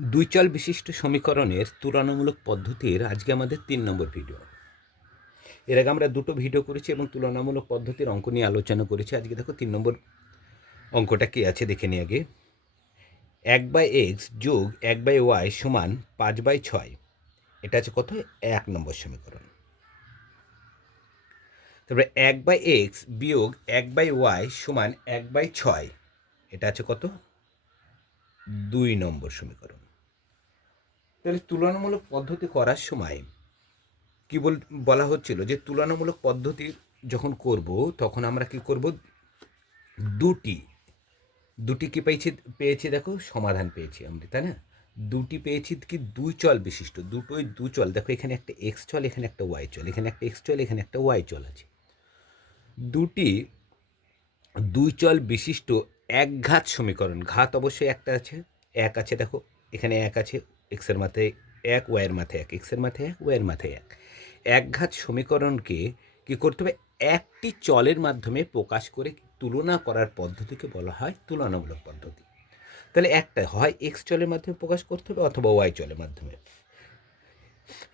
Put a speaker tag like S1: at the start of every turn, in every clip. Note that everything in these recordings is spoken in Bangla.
S1: দুই চল বিশিষ্ট সমীকরণের তুলনামূলক পদ্ধতির আজকে আমাদের তিন নম্বর ভিডিও এর আগে আমরা দুটো ভিডিও করেছি এবং তুলনামূলক পদ্ধতির অঙ্ক নিয়ে আলোচনা করেছি। আজকে দেখো তিন নম্বর অঙ্কটা কী আছে দেখে নিই আগে। এক বাই এক্স যোগ এক বাই ওয়াই সমান পাঁচ বাই ছয়। এটা আছে কত? এক নম্বর সমীকরণ। তারপরে এক বাই এক্স বিয়োগ এক বাই ওয়াই সমান এক বাই ছয়। এটা আছে কত? দুই নম্বর সমীকরণ। তাহলে তুলনামূলক পদ্ধতি করার সময় কি বল, বলা হচ্ছিল যে তুলনামূলক পদ্ধতি যখন করব, তখন আমরা কি করব? দুটি দুটি কি পেয়েছি পেয়েছি দেখো, সমাধান পেয়েছি আমরা, তাই না? দুটি পেয়েছি কি? দুই চল বিশিষ্ট, দুটোই দু চল। দেখো এখানে একটা এক্স চল, এখানে একটা ওয়াই চল, এখানে একটা এক্স চল, এখানে একটা ওয়াই চল আছে। দুটি দুই চল বিশিষ্ট এক ঘাত সমীকরণ, ঘাত অবশ্যই একটা আছে, এক আছে দেখো, এখানে এক আছে এক্সের মাথায় এক, ওয়াইয়ের মাথায় এক, এক্সের মাথায় এক, ওয়াইয়ের মাথায় এক। এক ঘাত সমীকরণকে কি করতে হবে? একটি চলের মাধ্যমে প্রকাশ করে তুলনা করার পদ্ধতিকে বলা হয় তুলনামূলক পদ্ধতি। তাহলে একটা হয় এক্স চলের মাধ্যমে প্রকাশ করতে হবে অথবা ওয়াই চলের মাধ্যমে।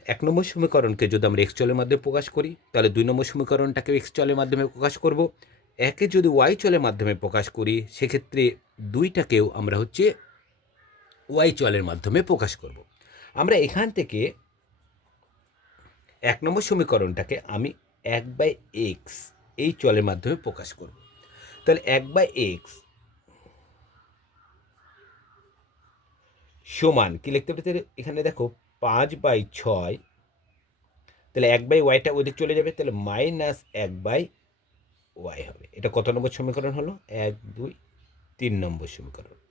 S1: এক নম্বর সমীকরণকে যদি আমরা এক্স চলের মাধ্যমে প্রকাশ করি, তাহলে দুই নম্বর সমীকরণটাকে এক্স চলের মাধ্যমে প্রকাশ করব। একে যদি ওয়াই চলের মাধ্যমে প্রকাশ করি, সেক্ষেত্রে দুইটাকেও আমরা হচ্ছে ওয়াই চলের মাধ্যমে প্রকাশ করব। আমরা এখান থেকে এক নম্বর সমীকরণটাকে আমি এক বাই এক্স এই চলের মাধ্যমে প্রকাশ করব। তাহলে এক বাই এক্স সমান, কি লিখতে পারি এখানে দেখো পাঁচ বাই ছয়, তাহলে এক বাই ওয়াইটা ওদিক চলে যাবে, তাহলে মাইনাস এক বাই ওয়াই হবে। এটা কত নম্বর সমীকরণ হলো? এক, দুই, তিন নম্বর সমীকরণ।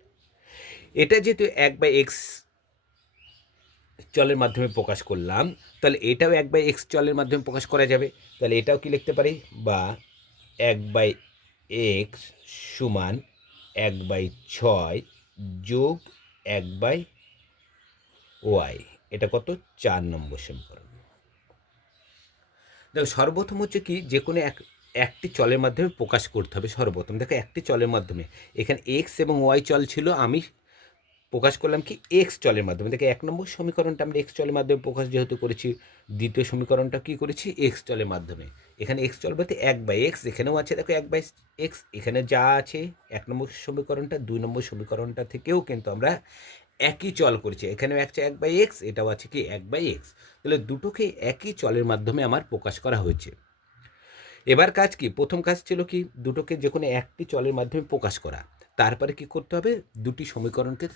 S1: এটা যেহেতু এক বাই এক্স চলের মাধ্যমে প্রকাশ করলাম, তাহলে এটাও এক বাই এক্স চলের মাধ্যমে প্রকাশ করা যাবে। তাহলে এটাও কি লিখতে পারি? বা এক বাই এক্স সমান এক বাই ছয় যোগ এক বাই ওয়াই এটা কত? চার নম্বর সমীকরণ। দেখো, সর্বপ্রথম হচ্ছে কি? যে কোনো এক, একটি চলের মাধ্যমে প্রকাশ করতে হবে সর্বপ্রথম। দেখো, একটি চলের মাধ্যমে। এখানে এক্স এবং ওয়াই চল ছিল, আমি প্রকাশ করলাম কি এক্স চলের মাধ্যমে। দেখে এক নম্বর সমীকরণটা আমরা এক্স চলের মাধ্যমে প্রকাশ যেহেতু করেছি, দ্বিতীয় সমীকরণটা কী করেছি? এক্স চলের মাধ্যমে। এখানে এক্স চল বলতে এক বাই এক্স এখানেও আছে দেখো এক বাই এক্স এখানে যা আছে, এক নম্বর সমীকরণটা, দুই নম্বর সমীকরণটা থেকেও কিন্তু আমরা একই চল করেছি। এখানেও আছে এক বাই এক্স এটাও আছে কি এক বাই এক্স তাহলে দুটোকে একই চলের মাধ্যমে আমার প্রকাশ করা হয়েছে। এবার কাজ কি? প্রথম কাজ ছিল কি? দুটোকে যে কোনো একটি চলের মাধ্যমে প্রকাশ করা। তারপরে কি করতে হবে? দুটি সমীকরণকে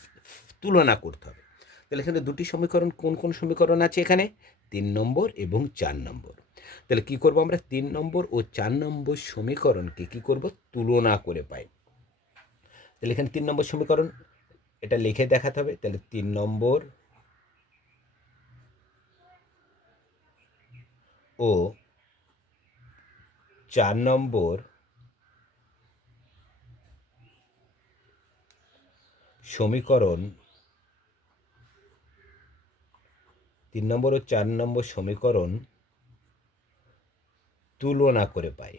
S1: তুলনা করতে হবে। তাহলে এখানে দুটি সমীকরণ কোন কোন সমীকরণ আছে এখানে? তিন নম্বর এবং চার নম্বর। তাহলে কি করব আমরা? তিন নম্বর ও চার নম্বর সমীকরণকে কি করব? তুলনা করে পাই। তাহলে এখানে তিন নম্বর সমীকরণ, এটা লিখে দেখাতে হবে। তাহলে তিন নম্বর ও চার নম্বর সমীকরণ তিন নম্বর ও চার নম্বর সমীকরণ তুলনা করে পাই।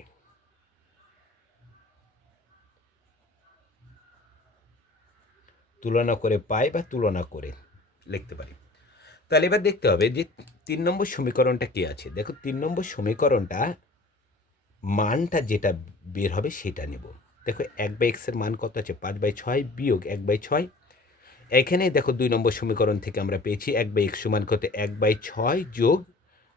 S1: তুলনা করে পাই বা তুলনা করে লিখতে পারি। তাহলে এবার দেখতে হবে যে তিন নম্বর সমীকরণটা কি আছে? দেখো, তিন নম্বর সমীকরণটা মানটা যেটা বের হবে সেটা নেব। দেখো এক বাই এক্সের মান কত আছে? পাঁচ বাই ছয় বিয়োগ এক বাই ছয়। এখানে দেখো দুই নম্বর সমীকরণ থেকে আমরা পেয়েছি এক বাই এক্স সমান কত? এক বাই ছয় যোগ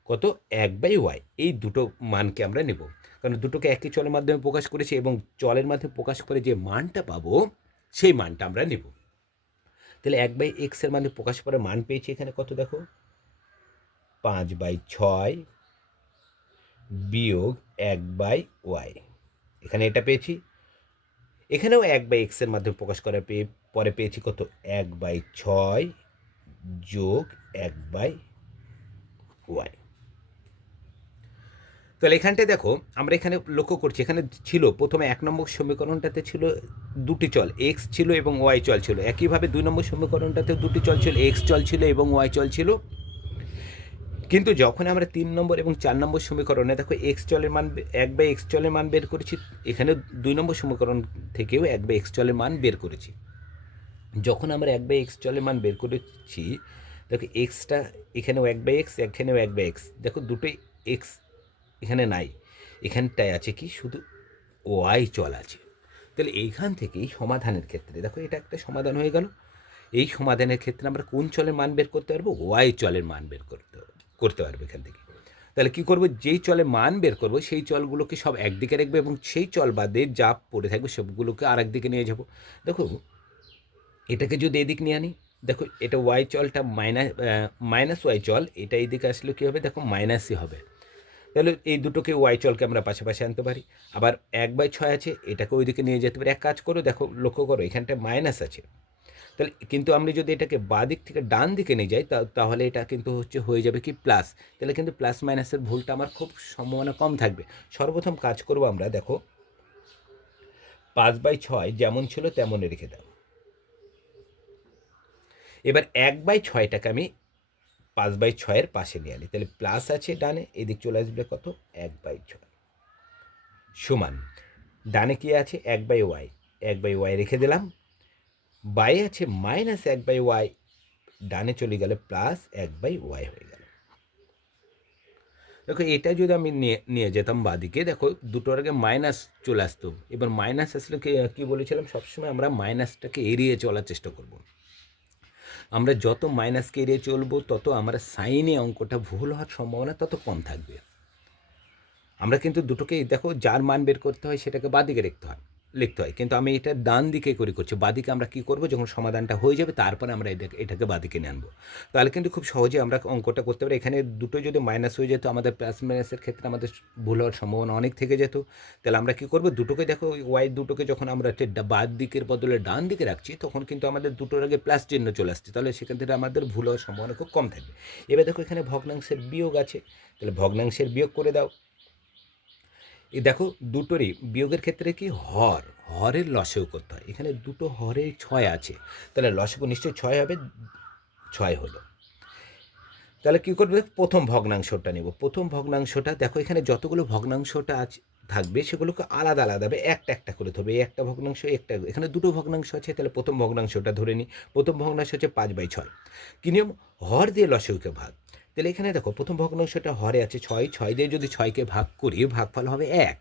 S1: কত? এক বাই ওয়াই। এই দুটো মানকে আমরা নেব। কারণ দুটোকে একই চলের মাধ্যমে প্রকাশ করেছি এবং চলের মাধ্যমে প্রকাশ করে যে মানটা পাবো, সেই মানটা আমরা নেব। তাহলে এক বাই এক্সের মানে প্রকাশ করে মান পেয়েছি এখানে কত দেখো? পাঁচ বাই ছয় বিয়োগ এক বাই ওয়াই। এখানে এটা পেয়েছি। এখানেও এক বাই এক্সের মাধ্যমে প্রকাশ করা পেয়ে, পরে পেয়েছি কত? এক বাই ছয় যোগ এক বাই ওয়াই তাহলে এখানটায় দেখো, আমরা এখানে লক্ষ্য করছি, এখানে ছিল প্রথমে এক নম্বর সমীকরণটাতে ছিল দুটি চল এক্স ছিল এবং ওয়াই চল ছিল। একইভাবে দুই নম্বর সমীকরণটাতে দুটি চল ছিল এক্স চল ছিল এবং ওয়াই চল ছিল। কিন্তু যখন আমরা তিন নম্বর এবং চার নম্বর সমীকরণে দেখো এক্স চলের মান এক বাই এক্স চলের মান বের করেছি, এখানে দুই নম্বর সমীকরণ থেকেও এক বাই এক্স চলের মান বের করেছি। যখন আমরা এক বাই এক্স চলের মান বের করেছি, দেখো এক্সটা এখানেও এক বাই এক্স এখানেও এক বাই এক্স দেখো দুটোই এক্স এখানে নাই, এখানটায় আছে কি? শুধু ওয়াই চল আছে। তাহলে এইখান থেকেই সমাধানের ক্ষেত্রে, দেখো এটা একটা সমাধান হয়ে গেল। এই সমাধানের ক্ষেত্রে আমরা কোন চলের মান বের করতে পারব? ওয়াই চলের মান বের করতে করতে পারবে এখান থেকে। তাহলে কী করব? যেই চলে মান বের করব, সেই চলগুলোকে সব একদিকে রাখবে এবং সেই চল বাদে যা পড়ে থাকবে সবগুলোকে আর দিকে নিয়ে যাব। দেখো, এটাকে যদি এদিক নিয়ে আনি, দেখো এটা ওয়াই চলটা মাইনাস মাইনাস ওয়াই চল, এটা এইদিকে আসলে কী হবে? দেখো মাইনাসই হবে। তাহলে এই দুটোকে ওয়াই চলকে আমরা পাশাপাশি আনতে পারি। আবার এক বাই ছয় আছে, এটাকে ওইদিকে নিয়ে যেতে পারি। এক কাজ করো, দেখো লক্ষ্য করো এখানটা মাইনাস আছে। তাহলে কিন্তু আমরা যদি এটাকে বাঁ দিক থেকে ডান দিকে নিয়ে যাই তাহলে এটা কিন্তু হচ্ছে হয়ে যাবে কি প্লাস তাহলে কিন্তু প্লাস মাইনাসের ভুলটা আমার খুব সম্ভাবনা কম থাকবে। সর্বপ্রথম কাজ করব আমরা, দেখো, পাঁচ বাই ছয় যেমন ছিল তেমনই রেখে দাও। এবার এক বাই ছয়টাকে আমি পাঁচ বাই ছয়ের পাশে নিয়ে আনি। তাহলে প্লাস আছে ডানে, এদিক চলে আসবে কত? এক বাই ছয়। সমান। ডানে কি আছে? এক বাই ওয়াই। এক বাই ওয়াই রেখে দিলাম। বাই আছে মাইনাস এক বাই ওয়াই ডানে চলে গেলে প্লাস এক বাই ওয়াই হয়ে গেল। দেখো, এটা যদি আমি নিয়ে নিয়ে যেতাম বাদিকে, দেখো, দুটোর আগে মাইনাস চলে আসতো। এবার মাইনাস আসলে কি বলেছিলাম? সবসময় আমরা মাইনাসটাকে এড়িয়ে চলার চেষ্টা করব। আমরা যত মাইনাসকে এড়িয়ে চলবো, তত আমরা সাইনে অঙ্কটা ভুল হওয়ার সম্ভাবনা তত কম থাকবে। আমরা কিন্তু দুটোকেই, দেখো, যার মান বের করতে হয়, সেটাকে বাদিকে লিখতে হয়। লিখতে হয়। কিন্তু আমি এটা ডান দিকে করে করছি বাদিকে আমরা কি করব? যখন সমাধানটা হয়ে যাবে, তারপরে আমরা এটাকে এটাকে বাদিকে নিয়ে আনব। তাহলে কিন্তু খুব সহজে আমরা অঙ্কটা করতে পারি। এখানে দুটো যদি মাইনাস হয়ে যেত, আমাদের প্লাস মাইনাসের ক্ষেত্রে আমাদের ভুল হওয়ার সম্ভাবনা অনেক থেকে যেত। তাহলে আমরা কি করব? দুটোকে দেখো ওয়াই দুটোকে যখন আমরা বাদ দিকের বদলে ডান দিকে রাখছি, তখন কিন্তু আমাদের দুটোর আগে প্লাস চিহ্ন চলে আসছে। তাহলে সেখান থেকে আমাদের ভুল হওয়ার সম্ভাবনা খুব কম থাকবে। এবার দেখো এখানে ভগ্নাংশের বিয়োগ আছে। তাহলে ভগ্নাংশের বিয়োগ করে দাও। দেখো, দুটোরই বিয়োগের ক্ষেত্রে কি? হর। হরের লসেও করতে হয়। এখানে দুটো হরে ছয় আছে। তাহলে লসেও নিশ্চয়ই ছয় হবে, ছয় হলো। তাহলে কী করবে? প্রথম ভগ্নাংশটা নেব। প্রথম ভগ্নাংশটা, দেখো এখানে যতগুলো ভগ্নাংশটা আছে থাকবে, সেগুলোকে আলাদা আলাদাভাবে একটা একটা করে ধরবে। একটা ভগ্নাংশ, একটা এখানে দুটো ভগ্নাংশ আছে, তাহলে প্রথম ভগ্নাংশটা ধরে নিই প্রথম ভগ্নাংশ হচ্ছে পাঁচ বাই ছয়। কি নিয়ম? হর দিয়ে লসেউকে ভাগ। তাহলে এখানে দেখো, প্রথম ভগ্নাংশটা হরে আছে ছয় ছয় দিয়ে যদি ছয়কে ভাগ করি, ভাগফল হবে এক।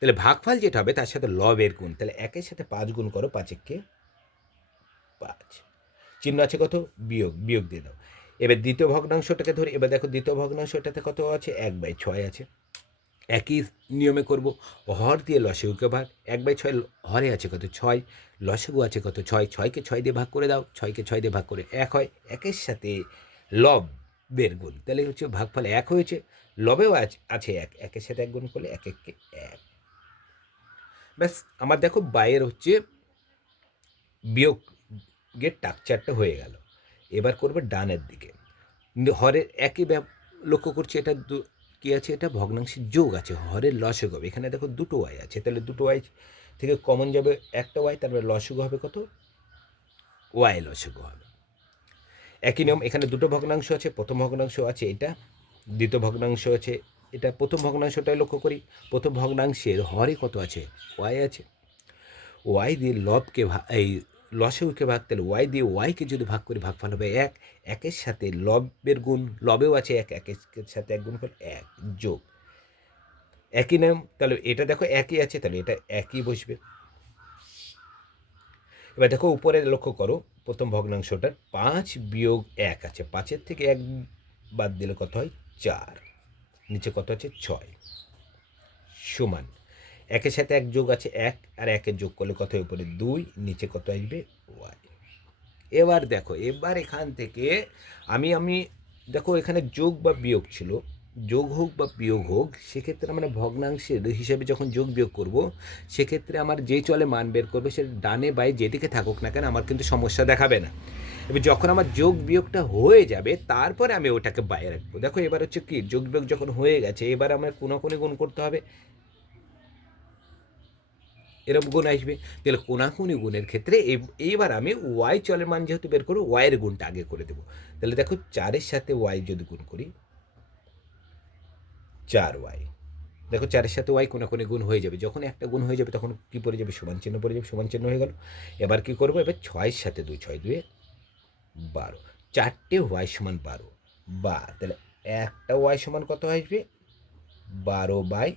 S1: তাহলে ভাগফল যেটা হবে, তার সাথে লবের গুণ, তাহলে একের সাথে পাঁচ গুণ করো পাঁচেককে পাঁচ। চিহ্ন আছে কত? বিয়োগ বিয়োগ দিয়ে দাও। এবার দ্বিতীয় ভগ্নাংশটাকে ধরি, এবার দেখো দ্বিতীয় ভগ্নাংশটাতে কত আছে? এক বাই ছয় আছে। একই নিয়মে করব। হর দিয়ে লসেগুকে ভাগ, এক বাই ছয় হরে আছে কত? ছয়। লসেগু আছে কত? ছয়। ছয়কে ছয় দিয়ে ভাগ করে দাও, ছয়কে ছয় দিয়ে ভাগ করে এক হয়। একের সাথে লব বের গুণ। তাহলে হচ্ছে ভাগফল এক হয়েছে, লবেও আছ- এক, একের সাথে এক গুণ করলে এক এককে এক। ব্যাস, আমার দেখো বাইয়ের হচ্ছে বিয়োগ বিয়োগের টাকচারটা হয়ে গেল। এবার করবে ডানের দিকে। হরের একই লক্ষ্য করছি এটা দু- কি আছে এটা? ভগ্নাংশের যোগ আছে, হরের লসক হবে। এখানে দেখো দুটো ওয়াই আছে, তাহলে দুটো ওয়াই থেকে কমন যাবে একটা ওয়াই তারপরে লসক হবে কত? ওয়াই লসক হবে। একই নিয়ম, এখানে দুটো ভগ্নাংশ আছে, প্রথম ভগ্নাংশ আছে এটা, দ্বিতীয় ভগ্নাংশ আছে এটা, প্রথম ভগ্নাংশটাই লক্ষ্য করি, প্রথম ভগ্নাংশের হরে কত আছে? ওয়াই আছে। ওয়াই দিয়ে লবকে এই লসেউকে ভাগ, তাহলে ওয়াই দিয়ে ওয়াইকে যদি ভাগ করি, ভাগফল হবে এক, একের সাথে লবের গুণ, লবেও আছে এক, একের সাথে এক গুণ করে এক, যোগ। একই নিয়ম, তাহলে এটা দেখো একই আছে, তাহলে এটা একই বসবে। এবার দেখো উপরে লক্ষ্য করো প্রথম ভগ্নাংশটার পাঁচ বিয়োগ এক আছে। পাঁচের থেকে এক বাদ দিলে কত হয়? চার। নিচে কত আছে? ছয়। সমান। একের সাথে এক যোগ আছে এক, আর একের যোগ করলে কত হয়? উপরে দুই, নিচে কত আসবে? ওয়াই। এবার দেখো, এবার এখান থেকে আমি আমি, দেখো এখানে যোগ বা বিয়োগ ছিল। যোগ হোক বা বিয়োগ হোক, সেক্ষেত্রে আমরা ভগ্নাংশের হিসেবে যখন যোগ বিয়োগ করব, সেক্ষেত্রে আমার যে চলে মান বের করবে, সে ডানে বাই যেদিকে থাকুক না কেন আমার কিন্তু সমস্যা দেখাবে না। এবার যখন আমার যোগ বিয়োগটা হয়ে যাবে, তারপরে আমি ওটাকে বাইরে রাখব। দেখো এবার হচ্ছে কি, যোগ বিয়োগ যখন হয়ে গেছে, এবার আমার কোনো কোনো গুণ করতে হবে? এরকম গুণ আসবে। তাহলে কোনাকুনি গুণের ক্ষেত্রে এইবার আমি ওয়াই চলের মান যেহেতু বের করব, ওয়াইয়ের গুণটা আগে করে দেবো। তাহলে দেখো চারের সাথে ওয়াই যদি গুণ করি চার ওয়াই। দেখো চারের সাথে ওয়াই কোনাকুনি গুণ হয়ে যাবে। যখন একটা গুণ হয়ে যাবে তখন কী পড়ে যাবে? সমান চিহ্ন পড়ে যাবে, সমান চিহ্ন হয়ে গেল। এবার কী করব? এবার ছয়ের সাথে দুই, ছয় দুয়ে বারো। চারটে ওয়াই সমান বারো। বা, তাহলে একটা ওয়াই সমান কত আসবে? বারো বাই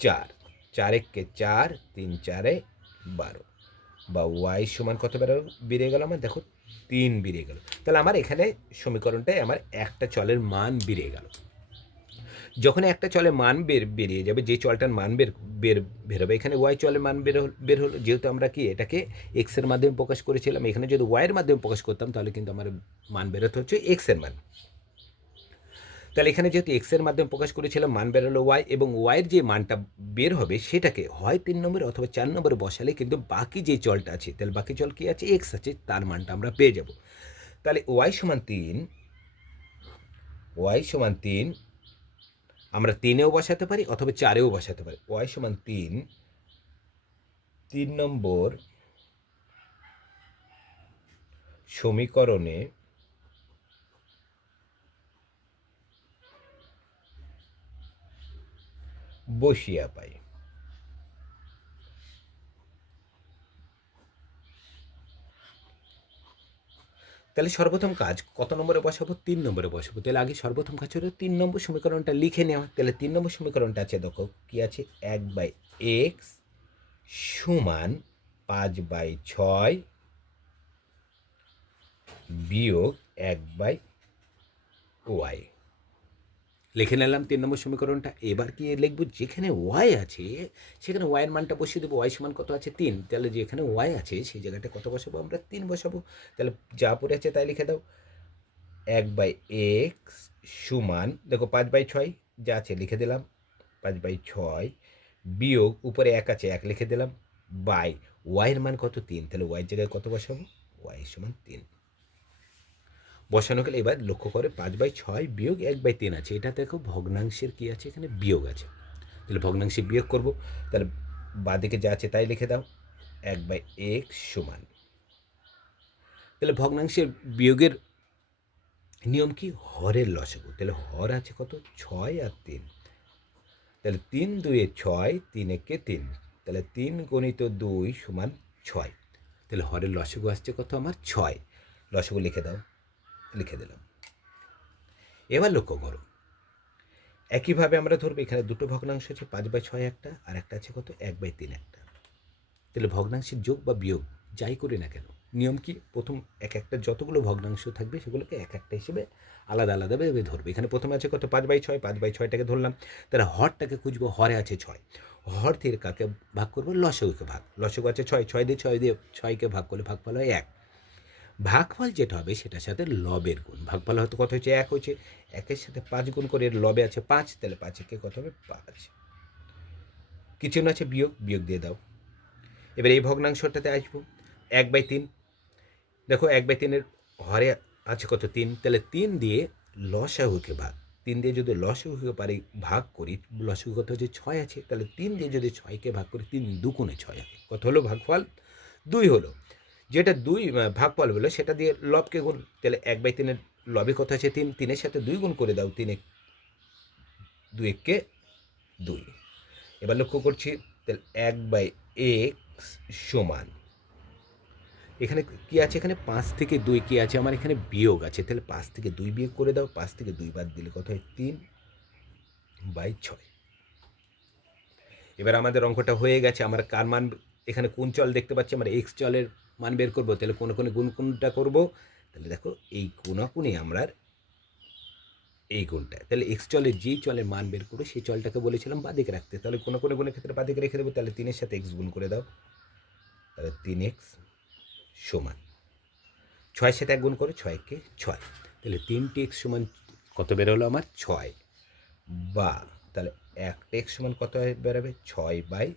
S1: চার। চার এককে চার, তিন চারে বারো। বা, ওয়াই সমান কত বেরো বেরিয়ে গেল আমার, দেখো তিন বেরিয়ে গেল। তাহলে আমার এখানে সমীকরণটায় আমার একটা চলের মান বেড়ে গেল। যখন একটা চলে মান বের, বেরিয়ে যাবে, যে চলটার মান বের বের, বেরোবে, এখানে ওয়াই চলে মান বের বের হলো, যেহেতু আমরা কি এটাকে এক্সের মাধ্যমে প্রকাশ করেছিলাম, এখানে যদি ওয়াইয়ের মাধ্যমে প্রকাশ করতাম, তাহলে কিন্তু আমার মান বেরোতে হচ্ছে এক্সের মান। তাহলে এখানে যেহেতু এক্সের মাধ্যমে প্রকাশ করেছিলাম, মান বেরোলো ওয়াই এবং ওয়াইয়ের যে মানটা বের হবে, সেটাকে হয় তিন নম্বরে অথবা চার নম্বরে বসালে কিন্তু বাকি যে চলটা আছে, তাহলে বাকি চল কী আছে? এক্স আছে, তার মানটা আমরা পেয়ে যাব। তাহলে ওয়াই সমান তিন ওয়াই সমান তিন আমরা তিনেও বসাতে পারি অথবা চারেও বসাতে পারি। ওয়াই সমান তিন। তিন নম্বর সমীকরণে বসিয়া পাই। তাহলে সর্বপ্রথম কাজ, কত নম্বরে বসাবো? তিন নম্বরে বসাবো। তাহলে আগে সর্বপ্রথম কাজ হলো তিন নম্বর সমীকরণটা লিখে নেওয়া। তাহলে তিন নম্বর সমীকরণটা আছে, দেখো, কী আছে? এক বাই এক্স সমান পাঁচ বাই ছয় বিয়োগ এক বাই ওয়াই। লিখে নিলাম তিন নম্বর সমীকরণটা। এবার কি লিখব? যেখানে ওয়াই আছে, সেখানে ওয়াইয়ের মানটা বসিয়ে দেবো। ওয়াই সমান কত আছে? তিন। তাহলে যেখানে ওয়াই আছে, সেই জায়গাটা কত বসাবো? আমরা তিন বসাবো। তাহলে যা পড়ে আছে তাই লিখে দাও। এক বাই এক্স সমান, দেখো পাঁচ বাই ছয় যা আছে লিখে দিলাম। পাঁচ বাই ছয় বিয়োগ, উপরে এক আছে, এক লিখে দিলাম। বাই ওয়াইয়ের মান কত? তিন। তাহলে ওয়াইয়ের জায়গায় কত বসাবো? ওয়াই সমান তিন। বসানো গেলে এবার লক্ষ্য করে পাঁচ বাই ছয় বিয়োগ এক বাই তিন আছে। এটা দেখো ভগ্নাংশের কী আছে? এখানে বিয়োগ আছে। তাহলে ভগ্নাংশে বিয়োগ করব। তাহলে বাদিকে যা আছে তাই লিখে দাও। এক বাই এক সমান। তাহলে ভগ্নাংশের বিয়োগের নিয়ম কি? হরের লসাগু। তাহলে হর আছে কত? ছয় আর তিন। তাহলে তিন দুয়ে ছয় তিন একে তিন। তাহলে তিন গণিত দুই সমান ছয়। তাহলে হরের লসাগু আসছে কত? আমার ছয়। লসাগু লিখে দাও। লিখে দিলাম। এবার লক্ষ্য করো। একইভাবে আমরা ধরবো এখানে দুটো ভগ্নাংশ আছে, পাঁচ বাই ছয় একটা, আর একটা আছে কত? এক বাই তিন একটা। তাহলে ভগ্নাংশের যোগ বা বিয়োগ যাই করি না কেন, নিয়ম কি? প্রথম এক একটা যতগুলো ভগ্নাংশ থাকবে সেগুলোকে এক একটা হিসেবে আলাদা আলাদাভাবে ধরবে। এখানে প্রথমে আছে কত? পাঁচ বাই ছয়, পাঁচ বাই ছয়টাকে ধরলাম। তাহলে হরটাকে খুঁজবো, হরে আছে ছয়। হর থেকে কাকে ভাগ করব? লসগুকে ভাগ। লসগু আছে ছয় ছয় দিয়ে ছয় দিয়ে ছয়কে ভাগ করলে ভাগ ভাগফল হয় এক। ভাগফল যেটা হবে সেটার সাথে লবের গুণ। ভাগফল হয়তো কত হচ্ছে এক হচ্ছে একের সাথে পাঁচ গুণ করে এর লবে আছে পাঁচ, তাহলে পাঁচ একে কত হবে? পাঁচ। কিছু না আছে? বিয়োগ। বিয়োগ দিয়ে দাও। এবার এই ভগ্নাংশটাতে আসব। এক বাই তিন। দেখো এক বাই তিনের হরে আছে কত? তিন। তাহলে তিন দিয়ে লসাহুকে ভাগ। তিন দিয়ে যদি লসাহুকে পারি ভাগ করি, লসাহু কত হচ্ছে ছয় আছে। তাহলে তিন দিয়ে যদি ছয়কে ভাগ করি, তিন দুগুণে ছয়। হবে কত হলো ভাগফল? দুই হলো। যেটা দুই আহ, ভাগফল হলো সেটা দিয়ে লবকে গুণ তাহলে এক বাই তিনের লবে কত আছে তিন তিনের সাথে দুই গুণ করে দাও তিন এক দুই এককে দুই। এবার লক্ষ্য করছি তাহলে এক বাই এক্স সমান। এখানে কি আছে? এখানে পাঁচ থেকে দুই কি আছে? আমার এখানে বিয়োগ আছে তাহলে পাঁচ থেকে দুই বিয়োগ করে দাও পাঁচ থেকে দুই বাদ দিলে কত হয়? তিন বাই ছয়। এবার আমাদের অঙ্কটা হয়ে গেছে আমার কার মান এখানে কোন চল দেখতে পাচ্ছি? আমার এক্স চলের মান বের করব, তাহলে কোনো কোনো গুণ কোনটা করব? তাহলে দেখো, এই কোনাকুনি আমরা এই গুণটা তাহলে এক্স চলের যেই চলের মান বের করব সেই চলটাকে বলেছিলাম বাদিকে রাখতে। তাহলে কোনো কোনো গুণের ক্ষেত্রে বাদিকে রেখে দেবো, তাহলে তিনের সাথে এক্স গুণ করে দাও। তাহলে তিন এক্স সমান ছয়ের সাথে এক গুণ করে ছয়কে ছয়। তাহলে তিনটি এক্স সমান কত বেরোলো আমার? ছয়। বা, তাহলে একটা এক্স সমান কত বেরোবে ছয় বাই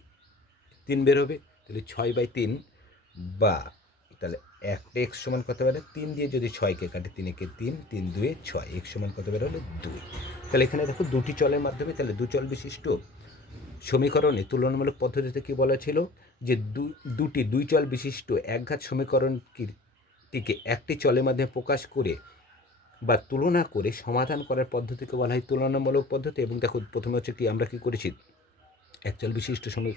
S1: তিন বেরোবে তাহলে ছয় বাই তিন বা, তাহলে একটা এক্স সমান কত বেরোবে তিন দিয়ে যদি ছয়কে কাটে তিন একে তিন তিন দুয়ে ছয়, এক্স সমান কত বেরোলো দুই। তাহলে এখানে দেখো দুটি চলের মাধ্যমে তাহলে দু চল বিশিষ্ট সমীকরণে তুলনামূলক পদ্ধতিতে কি বলা ছিল? যে দুটি, দুই চল বিশিষ্ট একঘাত সমীকরণটিকে একটি চলের মাধ্যমে প্রকাশ করে বা তুলনা করে সমাধান করার পদ্ধতিকে বলা হয় তুলনামূলক পদ্ধতি এবং দেখো প্রথমে হচ্ছে কি আমরা কি করেছি? একচল বিশিষ্ট সমী,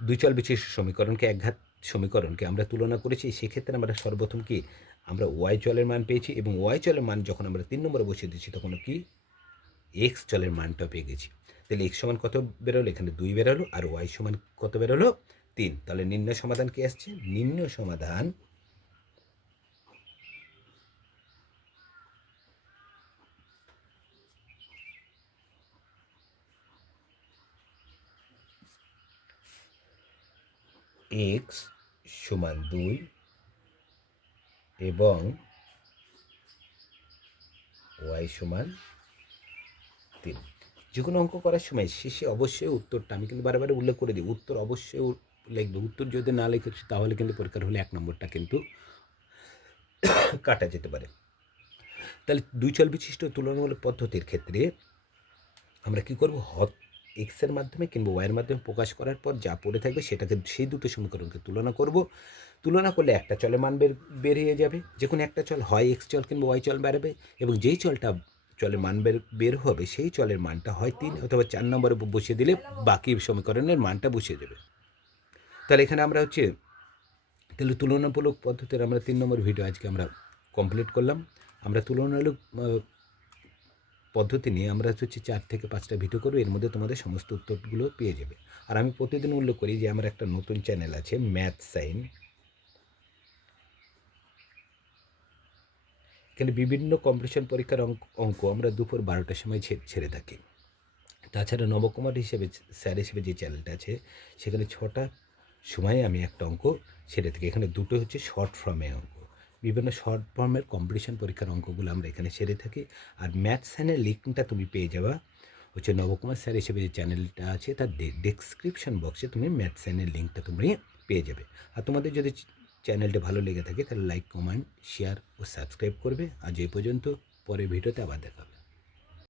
S1: দুই চল বিশিষ্ট সমীকরণকে একঘাত সমীকরণকে আমরা তুলনা করেছি, সেক্ষেত্রে আমরা সর্বপ্রথম কি, আমরা ওয়াই চলের মান পেয়েছি এবং ওয়াই চলের মান যখন আমরা তিন নম্বরে বসিয়ে দিচ্ছি, তখন কি এক্স চলের মানটা পেয়ে গেছি। তাহলে এক্স সমান কত বেরোলো? এখানে দুই বেরোলো, আর ওয়াই সমান কত বেরোলো? তিন। তাহলে নিম্ন সমাধান কি আসছে? নিম্ন সমাধান এক্স সমান দুই এবং ওয়াই সমান তিন। যে কোনো অঙ্ক করার সময় শেষে অবশ্যই উত্তরটা আমি কিন্তু বারে বারে উল্লেখ করে দিই, উত্তর অবশ্যই লিখবে। উত্তর যদি না লিখেছি তাহলে কিন্তু পরীক্ষার হলে এক নম্বরটা কিন্তু কাটা যেতে পারে। তাহলে দুই চল বিশিষ্ট তুলনামূলক পদ্ধতির ক্ষেত্রে আমরা কি করব? হত এক্সের মাধ্যমে কিংবা ওয়াইয়ের মাধ্যমে প্রকাশ করার পর যা পড়ে থাকবে সেটাকে সেই দুটো সমীকরণকে তুলনা করব। তুলনা করলে একটা চলে মান বের বেরিয়ে যাবে। যে কোনো একটা চল হয় এক্স চল কিংবা ওয়াই চল বেরোবে এবং যেই চলটা চলে মান বের বের হবে সেই চলের মানটা হয় তিন অথবা চার নম্বরে বসিয়ে দিলে বাকি সমীকরণের মানটা বসিয়ে দেবে। তাহলে এখানে আমরা হচ্ছে, তাহলে তুলনামূলক পদ্ধতির আমরা তিন নম্বর ভিডিও আজকে আমরা কমপ্লিট করলাম। আমরা তুলনামূলক পদ্ধতি নিয়ে আমরা হচ্ছে চার থেকে পাঁচটা ভিডিও করব, এর মধ্যে তোমাদের সমস্ত উত্তরগুলো পেয়ে যাবে। আর আমি প্রতিদিন উল্লেখ করি যে আমার একটা নতুন চ্যানেল আছে ম্যাথ সাইন এখানে বিভিন্ন কম্পিটিশন পরীক্ষার অঙ্ক আমরা দুপুর বারোটার সময় ছেড়ে থাকি। তাছাড়া নবকুমার হিসেবে স্যার হিসেবে যে চ্যানেলটা আছে, সেখানে ছটা সময়ে আমি একটা অঙ্ক ছেড়ে থাকি। এখানে দুটো হচ্ছে শর্ট ফর্মে অঙ্ক। বিভিন্ন শর্ট ফর্মের কম্পিটিশন পরীক্ষার অঙ্কগুলো আমরা এখানে সেরে থাকি। আর ম্যাথ সাইনের লিঙ্কটা তুমি পেয়ে যাবা। হচ্ছে নবকুমার স্যার হিসেবে যে চ্যানেলটা আছে, তার ডেসক্রিপশন বক্সে তুমি ম্যাথ সাইনের লিঙ্কটা তুমি পেয়ে যাবে। আর তোমাদের যদি চ্যানেলটা ভালো লেগে থাকে, তাহলে লাইক কমেন্ট শেয়ার ও সাবস্ক্রাইব করবে। আজ এই পর্যন্ত পরে ভিডিওতে আবার দেখা হবে।